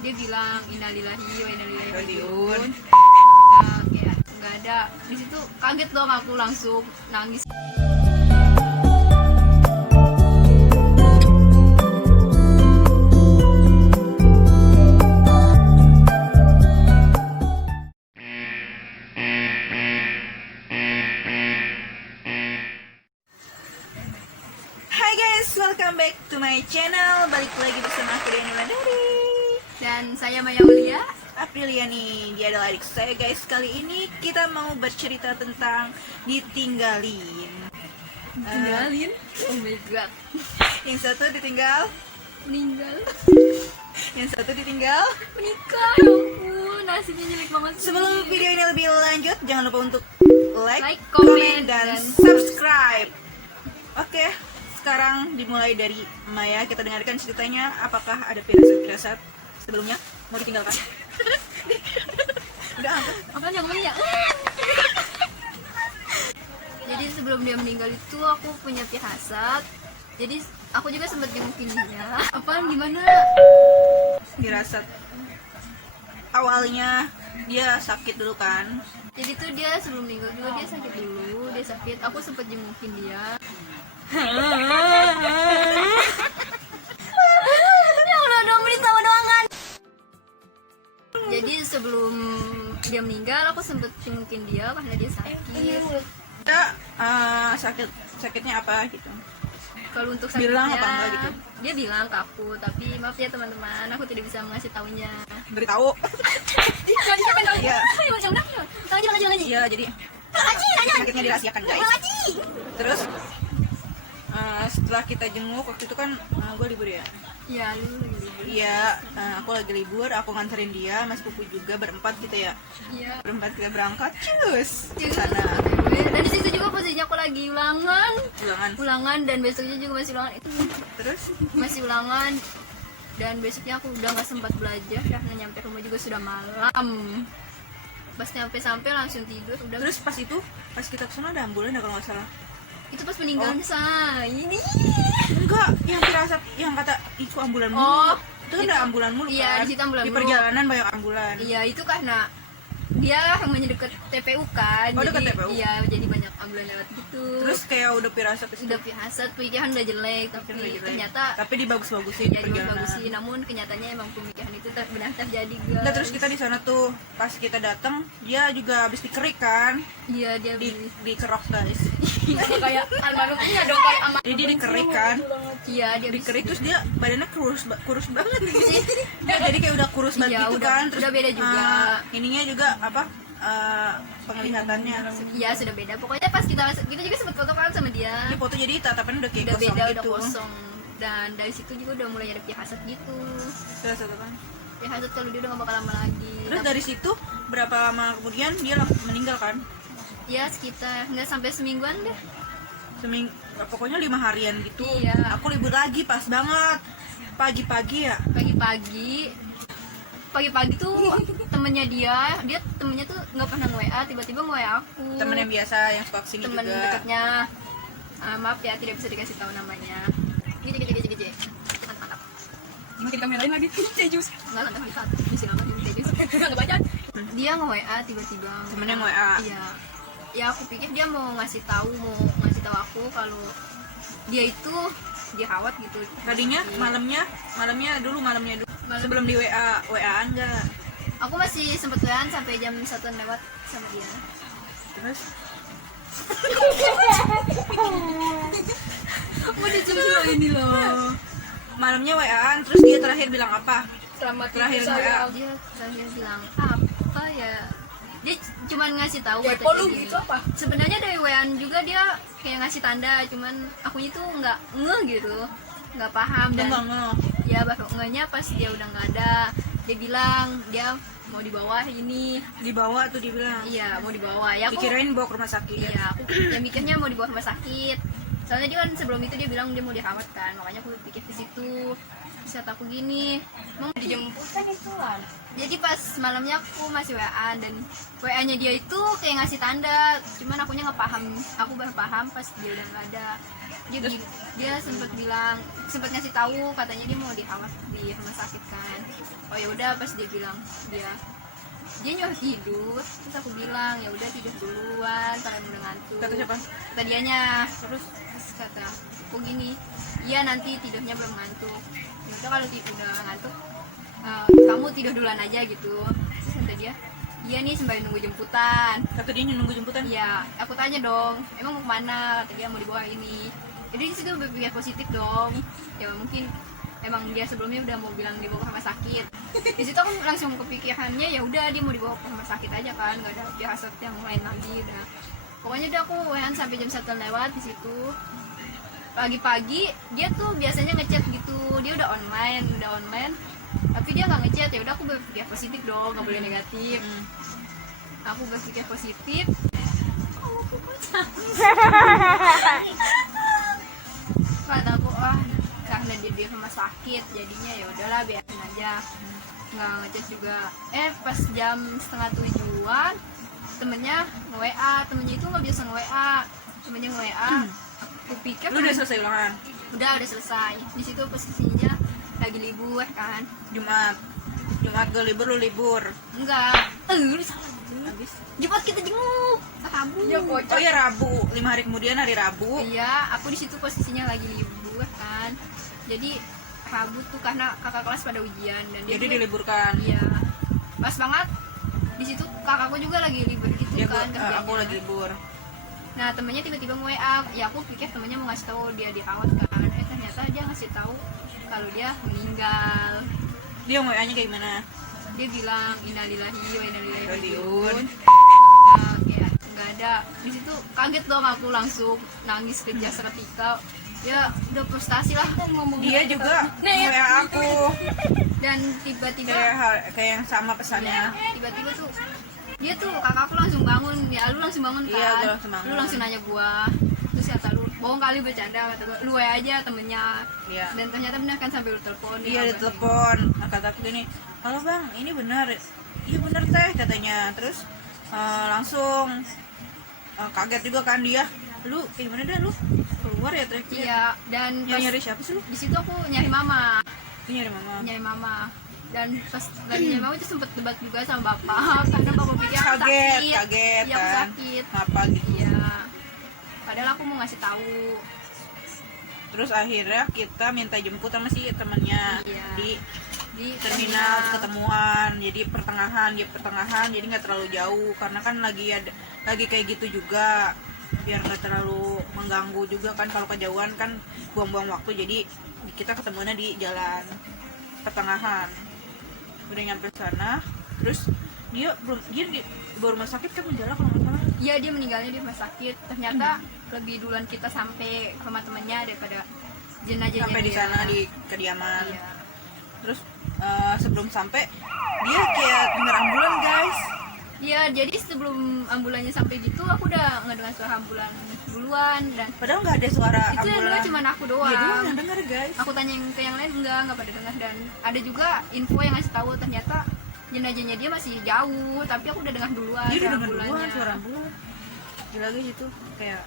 dia bilang innalillahi wa inna ilaihi raji'un. Kayak nggak ada. Di situ kaget dong, aku langsung nangis. Hai guys, welcome back to my channel. Balik lagi bersama aku Diani Mandari Dan saya Maya Ulia. Apriliani, dia adalah adik saya guys. Kali ini kita mau bercerita tentang ditinggalin. Tinggalin. Oh my god. Yang satu ditinggal, Meninggal. yang satu ditinggal. Menikah. Ya ampun, nasibnya jelek banget sih. Sebelum video ini lebih lanjut, jangan lupa untuk like, comment, comment, dan dan subscribe. Oke, sekarang dimulai dari Maya. Kita dengarkan ceritanya. Apakah ada firasat-firasat sebelumnya mau ditinggalkan? Udah angkat. Apaan yang ngomongnya? Jadi sebelum dia meninggal itu aku punya firasat. Jadi aku juga sempat jengukin dia. Apaan, gimana? Firasat awalnya dia sakit dulu kan. Jadi tuh dia sebelum meninggal juga dia sakit dulu. Dia sakit. Aku sempat jengukin dia. Ya udah 2 menit sama doangan. Jadi sebelum dia meninggal aku sempet jengukin dia karena dia sakit. Dia sakitnya apa gitu? Kalau untuk sakitnya Bilang apa enggak gitu? dia bilang ke aku, tapi maaf ya teman-teman, aku tidak bisa mengasih taunya. Beritahu. Iya. Iya, jadi sakitnya dirahasiakan guys. Terus setelah kita jenguk waktu itu kan gue libur ya. Iya, lu lagi. Iya, aku lagi libur, aku nganterin dia, mas pupu juga, berempat gitu ya. Iya. Berempat kita berangkat, cus ke Terus, sana. dan di situ juga posisinya aku lagi ulangan. Ulangan. Dan besoknya juga masih ulangan. Itu Terus masih ulangan. Dan besoknya aku udah nggak sempat belajar karena nyampe rumah juga sudah malam. Pas sampai langsung tidur udah. terus pas kita kesana ada ambulan ya kalau nggak salah. Itu pas meninggal saya ini. Enggak, yang firasat yang kata itu ambulan mulu. Oh, Itu kan ada ambulan mulu iya, kan. di situ ambulan Di mulu. perjalanan banyak ambulan. Iya, itu karena dia rumahnya deket TPU kan. Oh, jadi, deket TPU. Iya, jadi banyak ambulan lewat gitu. Terus kayak udah firasat ke situ. udah firasat, pemikiran udah jelek, tapi Udah jelek. ternyata Tapi dibagus-bagusin ya perjalanan. bagusin. Namun kenyataannya emang pemikiran itu benar terjadi guys. Nah, terus kita di sana tuh pas kita datang dia juga habis dikerik kan. Iya, dia Dikerok guys. kayak almarhumnya dong, kayak sama. Jadi dia dikerik kan. Iya, dia Dikerik terus dia badannya kurus banget gitu. Dia jadi kayak udah kurus banget Iya, gitu udah- kan. Terus udah beda juga. ininya juga apa? Penglihatannya. Iya, sudah beda. Pokoknya pas kita juga sempat foto kan sama dia. Di foto jadi tatapannya udah kayak Udah kosong beda, gitu. udah kosong. Dan dari situ juga udah mulai ada firasat gitu. Firasat apa? Firasat kalau dia udah gak bakal lama lagi. Terus dari situ berapa lama kemudian dia langsung meninggal kan? Ya sekitar nggak sampai semingguan deh. Pokoknya 5 harian gitu. Iya. Aku libur lagi pas banget. Pagi-pagi ya. Pagi-pagi tuh temennya dia temennya tuh nggak pernah nge-WA, tiba-tiba nge-WA aku. Temen yang biasa yang suka kesini Temen juga. dekatnya. Maaf ya, tidak bisa dikasih tahu namanya. Gede. Mantap. Makin kamerain lagi. Jus. Enggak, nanti bisa bisa lama di Jus. Enggak baca. Dia nge-WA tiba-tiba. Temennya nge-WA. Iya. Ya aku pikir dia mau ngasih tahu aku kalau dia itu dirawat gitu. Tadinya malamnya dulu. Malam. Sebelum di WA enggak. Aku masih sempet WA sampai jam 1 lewat sama dia. Terus Mau dicuri ini loh. malamnya WA-an terus dia terakhir bilang apa? Selamat Terakhir tinggal, WA. sayang. Dia terakhir bilang apa ya? Dia cuma ngasih tahu Ya, katanya lu gini. gitu apa? Sebenarnya dari WA juga dia kayak ngasih tanda, cuman akunya tuh nggak ngeh gitu, nggak paham. Dan Enggak. ya baru ngehnya pas dia udah nggak ada. Dia bilang dia mau dibawa ini. Dibawa tuh dibilang. Iya, mau dibawa. Ya aku Dikirain bawa ke rumah sakit. iya, aku yang mikirnya mau dibawa ke rumah sakit. Soalnya dia kan sebelum itu dia bilang dia mau dirawat kan, makanya aku pikir ke situ. Saat aku gini, mau Dijemput kan itu kan. jadi pas malamnya aku masih WA dan WA-nya dia itu kayak ngasih tanda, cuman akunya nggak paham. Aku baru paham pas dia udah nggak ada. Dia sempat ngasih tahu katanya dia mau dirawat di rumah sakit kan. oh ya udah, pas dia bilang dia nyuruh tidur, terus aku bilang ya udah tidur duluan, kalian udah ngantuk. Kata siapa? Kata dianya. Terus kata aku gini, iya nanti tidurnya belum ngantuk, ya udah kalau udah ngantuk kamu tidur duluan aja gitu. Terus kata dia, iya nih sembari nunggu jemputan. Kata dia nunggu jemputan. Iya, aku tanya dong, emang mau kemana? Kata dia mau dibawa ini. Jadi di situ berpikir positif dong. Ya mungkin emang dia sebelumnya udah mau bilang dibawa ke rumah sakit. Di situ aku langsung kepikirannya ya udah dia mau dibawa ke rumah sakit aja kan, nggak ada firasat yang lain lagi. Udah pokoknya udah aku WhatsApp sampai jam 1 lewat di situ. Pagi-pagi dia tuh biasanya ngechat gitu, dia udah online tapi dia nggak ngechat. Ya udah aku berpikir positif dong, nggak boleh negatif. Aku berpikir positif. Kata aku karena dia di rumah sakit jadinya ya udahlah biarin aja, nggak ngechat juga. Pas jam 6:30-an temennya nge-WA, temennya itu nggak biasa nge-WA, temennya nge-WA. Aku pikir Lu udah selesai ulangan? udah selesai. Di situ posisinya lagi libur kan. Jumat gue libur, lu libur. Enggak, lu salah. Habis Jumat kita jenguk, Rabu. Ya kocak. Oh iya Rabu, 5 hari kemudian hari Rabu. Iya, aku di situ posisinya lagi libur kan. Jadi Rabu tuh karena kakak kelas pada ujian dan dia Jadi juga- diliburkan. Iya, pas banget. Di situ kakakku juga lagi libur gitu Ya kan. aku kerjanya. lagi libur. Nah temennya tiba-tiba nge-WA, ya aku pikir temennya mau ngasih tahu dia dirawat kan. Ternyata dia ngasih tahu kalau dia meninggal. Dia WA-nya kayak gimana? Dia bilang innalillahi wa inna ilaihi Rajiun. rajiun. Kayak nggak ada. Di situ kaget dong, aku langsung nangis keja seketika. Ya udah frustasi lah ngomong. Dia juga WA aku Dan tiba-tiba kayak yang sama pesannya. tiba-tiba tuh dia tuh kakakku langsung bangun. Ya lu langsung bangun kan? Iya, gua langsung bangun. Lu langsung nanya gua. Terus kata lu bohong kali bercanda, kata gua lu WA aja temennya. Iya. Dan ternyata benar kan sampai lu telepon. Iya, dia telepon. Nah, kata aku gini, halo bang, ini benar. Iya benar teh katanya. Terus langsung kaget juga kan dia. Lu kayak gimana dah lu? Keluar ya teriak. Iya, dan pas Nyari siapa sih lu? di situ aku nyari mama. Ini nyari mama. Nyari mama. Dan pas lagi nyari mama itu sempet debat juga sama bapak karena bapak pikir aku Kaget, sakit. kaget Iya, aku kan. sakit. Kenapa gitu? Iya. Padahal aku mau ngasih tahu. Terus akhirnya kita minta jemput sama si temennya Iya. di terminal ketemuan. Jadi pertengahan jadi nggak terlalu jauh karena kan lagi kayak gitu juga, biar nggak terlalu mengganggu juga kan. Kalau kejauhan kan buang-buang waktu, jadi kita ketemunya di jalan pertengahan. Udah nyampe sana, terus dia di baru rumah sakit kan menjalan kalau nggak salah. Iya, dia meninggalnya di rumah sakit. Ternyata lebih duluan kita sampai ke rumah temannya daripada jenazahnya Sampai di dia. sana di kediaman. Iya. Terus sebelum sampai dia kayak denger ambulan guys. Iya, jadi sebelum ambulannya sampai gitu aku udah ngedengar suara ambulan duluan. Dan Padahal nggak ada suara itu yang ambulan. dengar cuma aku doang. Dia doang yang denger guys. Aku tanya ke yang lain enggak pada dengar. Dan ada juga info yang ngasih tahu ternyata jenazahnya dia masih jauh, tapi aku udah dengar duluan. Dia udah suara denger duluan ambulannya. suara ambulan. Gila lagi gitu kayak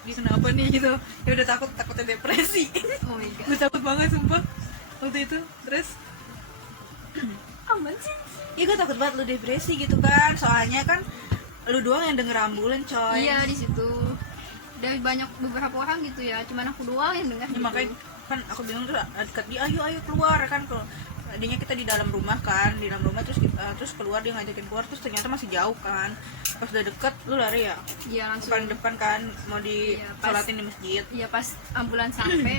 dia kenapa nih gitu. Ya udah takutnya depresi. Oh my god. Gue takut banget sumpah waktu itu. Terus Aman sih. iya gue takut banget lu depresi gitu kan. Soalnya kan lu doang yang denger ambulan coy. Iya, di situ. Dari banyak beberapa orang gitu ya, cuman aku doang yang dengar Ya, gitu. makanya kan aku bilang tuh dekat dia, ayo keluar kan. Kalau tadinya kita di dalam rumah kan, di dalam rumah terus keluar, dia ngajakin keluar, terus ternyata masih jauh kan. Pas udah deket lu lari ya Iya, langsung. paling depan kan, mau Iya, pas- disolatin di masjid. Iya, pas ambulans sampai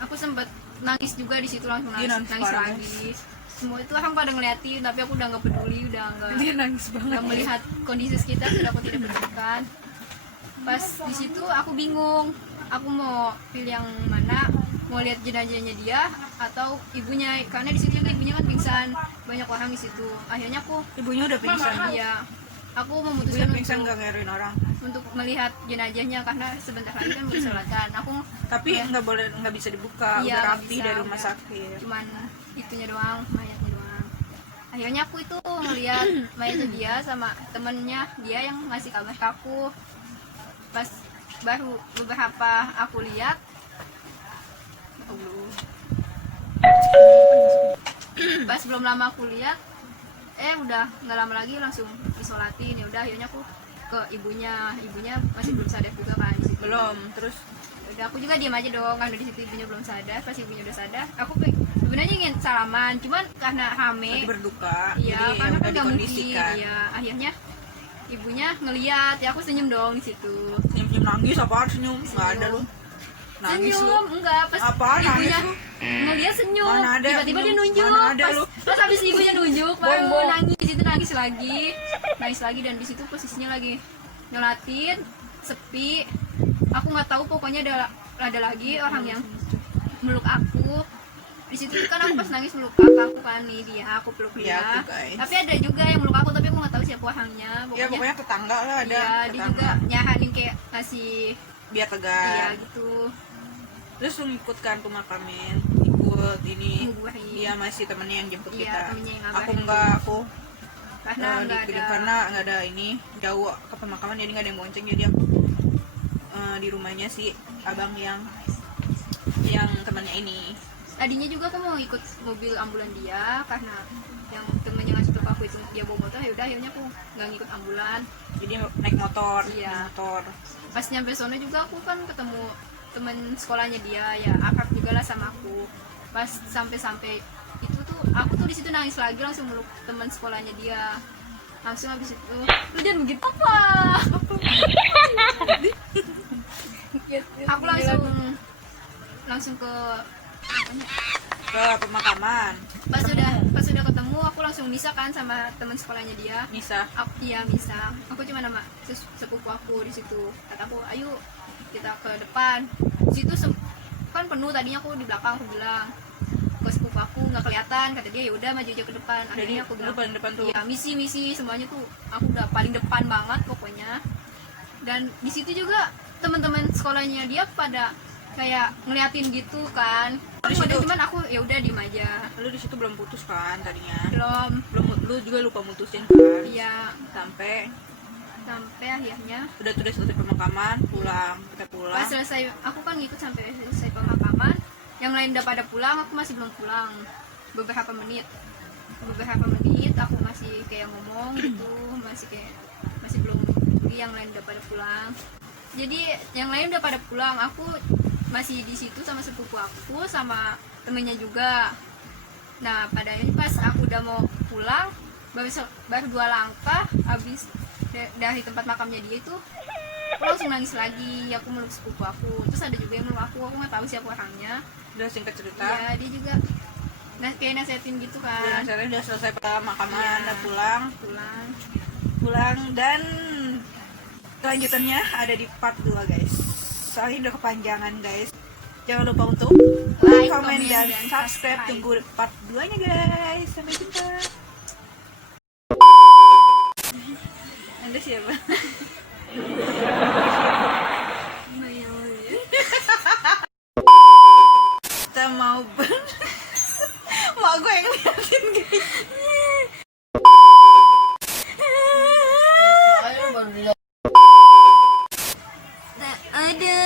aku sempet nangis juga di situ, langsung Dia nangis, nangis parah, lagi. Semua itu orang pada ngeliatin, tapi aku udah nggak peduli, udah Dia nangis nggak melihat kondisi kita, sudah aku tidak pedulikan. Pas di situ aku bingung, aku mau pilih yang mana, mau lihat jenazahnya dia atau ibunya, karena di situ juga ibunya kan pingsan, banyak orang di situ. Akhirnya aku Ibunya udah pingsan. iya, aku Ibunya memutuskan pingsan untuk, nggak ngerin orang. untuk melihat jenazahnya karena sebentar lagi kan mau disolatkan. Aku Tapi Iya. nggak bisa dibuka, Iya, udah nggak rapi bisa, dari rumah udah. sakit. cuman itunya doang, mayatnya doang. Akhirnya aku itu ngeliat mayatnya dia sama temennya dia yang ngasih kabar ke aku. Pas baru beberapa aku lihat, pas belum lama aku lihat udah nggak lama lagi langsung disolatin. Ya udah akhirnya aku ke ibunya masih belum sadar juga kan di situ. Belum, terus Udah aku juga diam aja dong, kan di situ ibunya belum sadar. Pas ibunya udah sadar, aku sebenarnya ingin salaman, cuman karena rame, lagi berduka, iya jadi karena udah kan nggak mungkin, dikondisikan. ya akhirnya ibunya ngeliat, ya aku senyum dong di situ. Senyum-senyum nangis apaan senyum? Nggak ada lu. Nangis lu. Senyum, enggak, pas Apaan ibunya nangis lu? ngeliat senyum, Mana ada tiba-tiba dia senyum? nunjuk, Mana ada pas, lu? pas habis ibunya nunjuk, baru Bohong. nangis, di situ nangis lagi, dan di situ posisinya lagi nyolatin, sepi, aku nggak tahu, pokoknya ada lagi orang yang meluk aku. Di situ kan aku pas nangis meluk kakakku kan nih, aku peluk Iya, dia. aku, guys. Tapi ada juga yang meluk aku, tapi aku nggak tahu siapa orangnya. Ya pokoknya tetangga lah ada. iya, dia tetangga. juga nyahanin kayak ngasih, Biar iya tegar. gitu. Terus lu ngikut kan tuh makamin, ikut ini. Nguburin. Iya masih temennya yang jemput Iya, kita. temennya yang Aku ngabarin. enggak, aku Karena nggak ada. karena nggak ada ini jauh ke pemakaman, jadi nggak ada yang bonceng, jadi aku di rumahnya si abang yang temannya ini. Tadinya juga aku mau ikut mobil ambulan dia, karena yang temennya ngasih tau aku itu dia bawa motor. Ya udah akhirnya aku nggak ngikut ambulan. Jadi naik motor, Iya. naik motor. Pas nyampe sono juga aku kan ketemu temen sekolahnya dia, ya akrab juga lah sama aku. Pas sampai itu tuh aku tuh di situ nangis lagi, langsung meluk teman sekolahnya dia. Langsung habis itu, lu jangan begitu apa? Aku langsung ke Ke pemakaman. pas sudah ketemu, aku langsung misah kan sama teman sekolahnya dia. Misah. Iya misah. Aku cuma nama sepupu aku di situ. Kataku, ayo kita ke depan. Di situ kan penuh, tadinya aku di belakang, aku bilang ke sepupu aku nggak kelihatan, kata dia ya udah maju aja ke depan. Jadi Akhirnya aku lu bilang paling depan tuh. iya, misi semuanya tuh aku udah paling depan banget pokoknya. Dan di situ juga teman-teman sekolahnya dia pada kayak ngeliatin gitu kan. Di Aku ada, situ? cuman aku ya udah diem aja. Lu di situ belum putus kan tadinya? Belum. Lu juga lupa mutusin kan? Iya, Sampai sampai akhirnya udah selesai pemakaman, kita pas pulang. selesai, aku kan ngikut sampai selesai pemakaman. Yang lain udah pada pulang, aku masih belum pulang. Beberapa menit aku masih kayak ngomong gitu, masih belum pergi, yang lain udah pada pulang. Jadi yang lain udah pada pulang, aku masih di situ sama sepupu aku sama temennya juga. Nah pada ini pas aku udah mau pulang, baru 2 langkah habis dari tempat makamnya dia itu, aku langsung nangis lagi. Aku meluk sepupu aku, terus ada juga yang meluk aku nggak tahu siapa orangnya. Udah singkat cerita. Iya, dia juga kayak nasehatin gitu Dan kan. akhirnya udah selesai pemakaman, Iya. udah pulang dan kelanjutannya ada di part 2 guys. Soalnya udah kepanjangan guys. Jangan lupa untuk like, comment, dan subscribe. Tunggu part 2 nya guys. Sampai jumpa. Anda siapa? Kita mau mak gue yang liatin guys. Ada